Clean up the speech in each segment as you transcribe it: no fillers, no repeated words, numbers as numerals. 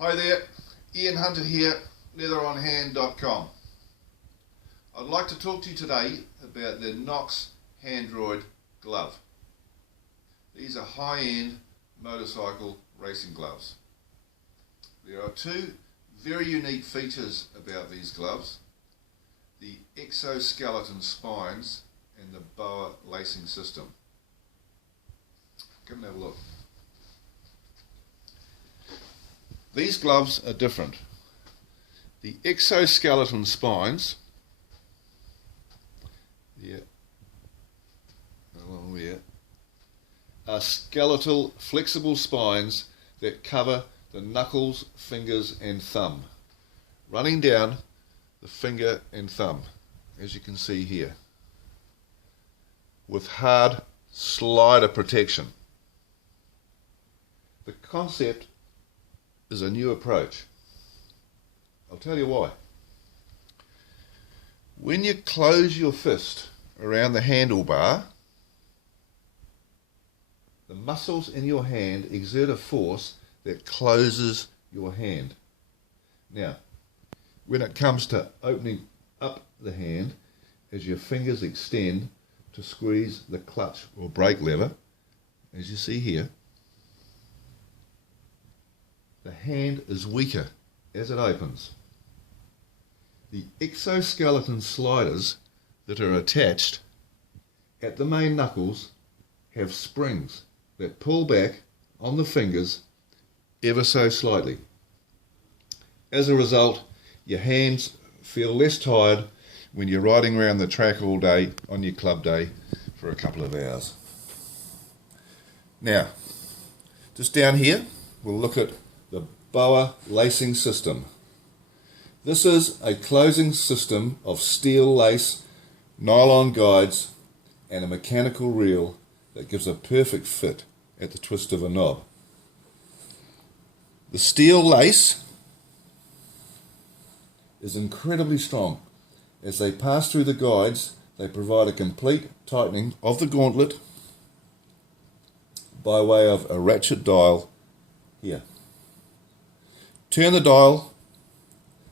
Hi there, Ian Hunter here, leatheronhand.com. I'd like to talk to you today about the Knox handroid glove. These are high-end motorcycle racing gloves. There are two very unique features about these gloves: the exoskeleton spines and the boa lacing system. Come and have a look. These gloves are different. The exoskeleton spines, along there, are skeletal flexible spines that cover the knuckles, fingers and thumb, running down the finger and thumb, as you can see here, with hard slider protection. The concept is a new approach. I'll tell you why. When you close your fist around the handlebar, the muscles in your hand exert a force that closes your hand. Now, when it comes to opening up the hand, as your fingers extend to squeeze the clutch or brake lever, as you see here, the hand is weaker as it opens. The exoskeleton sliders that are attached at the main knuckles have springs that pull back on the fingers ever so slightly. As a result, your hands feel less tired when you're riding around the track all day on your club day for a couple of hours. Now, just down here, we'll look at the boa lacing system. This is a closing system of steel lace, nylon guides and a mechanical reel that gives a perfect fit at the twist of a knob. The steel lace is incredibly strong. As they pass through the guides, they provide a complete tightening of the gauntlet by way of a ratchet dial here. Turn the dial,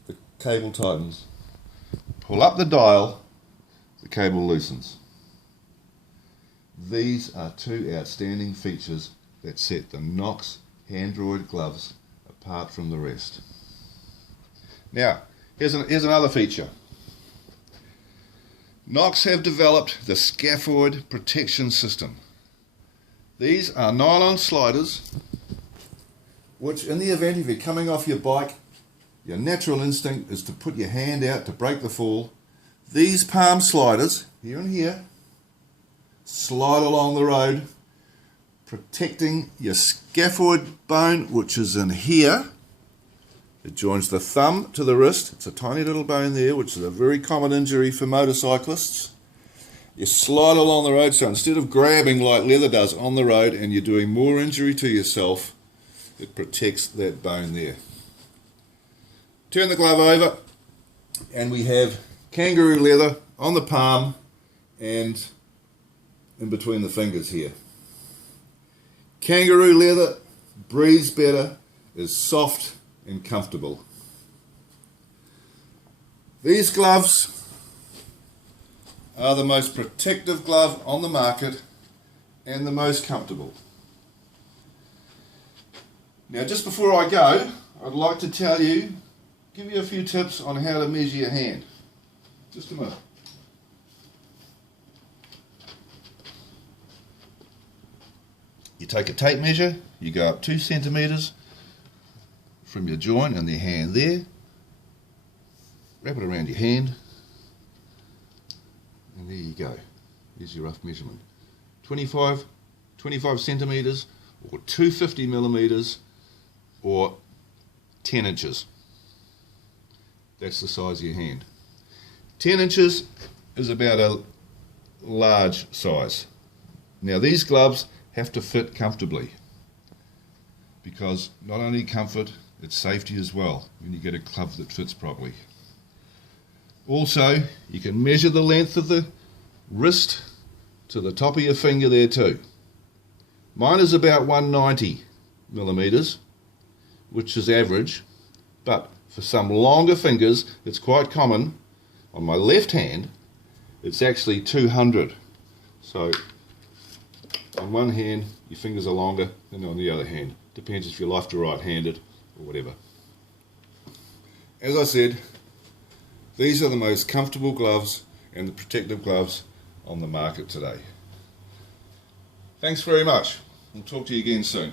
the cable tightens. Pull up the dial, the cable loosens. These are two outstanding features that set the Knox handroid gloves apart from the rest. Now, here's another feature. Knox have developed the scaphoid protection system. These are nylon sliders which, in the event of you coming off your bike, your natural instinct is to put your hand out to break the fall. These palm sliders, here and here, slide along the road, protecting your scaphoid bone, which is in here. It joins the thumb to the wrist. It's a tiny little bone there, which is a very common injury for motorcyclists. You slide along the road, so instead of grabbing like leather does on the road and you're doing more injury to yourself, it protects that bone there. Turn the glove over and we have kangaroo leather on the palm and in between the fingers here. Kangaroo leather breathes better, is soft and comfortable. These gloves are the most protective glove on the market and the most comfortable. Now, just before I go, I'd like to give you a few tips on how to measure your hand. Just a minute. You take a tape measure, you go up 2 centimetres from your joint and the hand there, wrap it around your hand, and there you go. Here's your rough measurement. 25 centimetres or 250 millimetres or 10 inches. That's the size of your hand. 10 inches is about a large size. Now, these gloves have to fit comfortably, because not only comfort, it's safety as well when you get a glove that fits properly. Also, you can measure the length of the wrist to the top of your finger there too. Mine is about 190 millimeters. which is average, but for some longer fingers, it's quite common. On my left hand, it's actually 200. So on one hand, your fingers are longer than on the other hand. Depends if you're left or right-handed or whatever. As I said, these are the most comfortable gloves and the protective gloves on the market today. Thanks very much. We'll talk to you again soon.